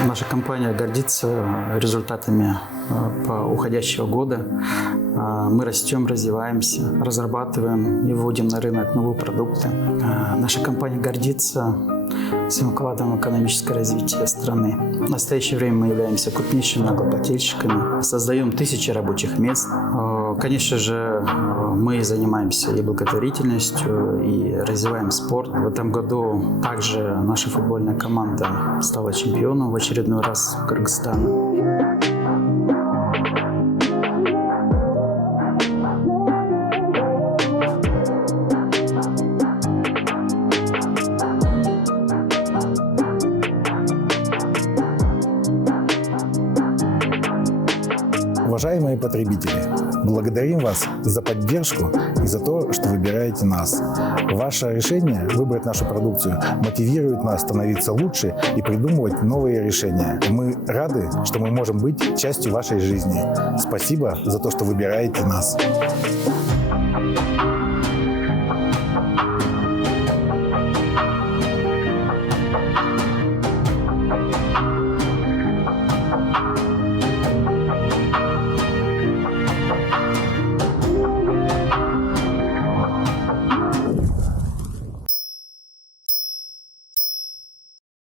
Наша компания гордится результатами уходящего года. Мы растем, развиваемся, разрабатываем и вводим на рынок новые продукты. Наша компания гордится своим вкладом в экономическое развитие страны. В настоящее время мы являемся крупнейшими налогоплательщиками, создаем тысячи рабочих мест. Конечно же, мы занимаемся и благотворительностью, и развиваем спорт. В этом году также наша футбольная команда стала чемпионом в очередной раз Кыргызстана. Уважаемые потребители, благодарим вас за поддержку и за то, что выбираете нас. Ваше решение выбрать нашу продукцию мотивирует нас становиться лучше и придумывать новые решения. Мы рады, что мы можем быть частью вашей жизни. Спасибо за то, что выбираете нас.